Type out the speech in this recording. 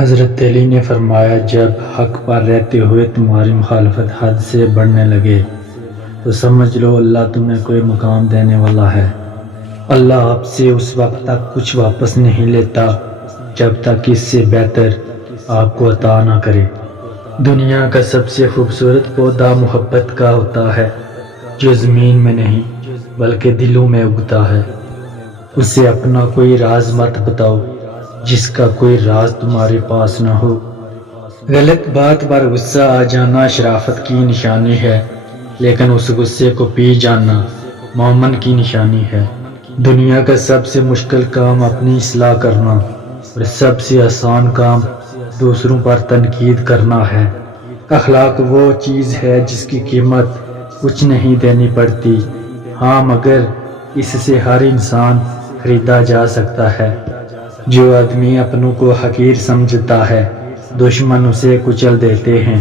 حضرت علی نے فرمایا، جب حق پر رہتے ہوئے تمہاری مخالفت حد سے بڑھنے لگے تو سمجھ لو اللہ تمہیں کوئی مقام دینے والا ہے۔ اللہ آپ سے اس وقت تک کچھ واپس نہیں لیتا جب تک اس سے بہتر آپ کو عطا نہ کرے۔ دنیا کا سب سے خوبصورت پودا محبت کا ہوتا ہے، جو زمین میں نہیں بلکہ دلوں میں اگتا ہے۔ اسے اپنا کوئی راز مت بتاؤ جس کا کوئی راز تمہارے پاس نہ ہو۔ غلط بات پر غصہ آ جانا شرافت کی نشانی ہے، لیکن اس غصے کو پی جانا مومن کی نشانی ہے۔ دنیا کا سب سے مشکل کام اپنی اصلاح کرنا اور سب سے آسان کام دوسروں پر تنقید کرنا ہے۔ اخلاق وہ چیز ہے جس کی قیمت کچھ نہیں دینی پڑتی، ہاں مگر اس سے ہر انسان خریدا جا سکتا ہے۔ جو آدمی اپنوں کو حقیر سمجھتا ہے، دشمن اسے کچل دیتے ہیں۔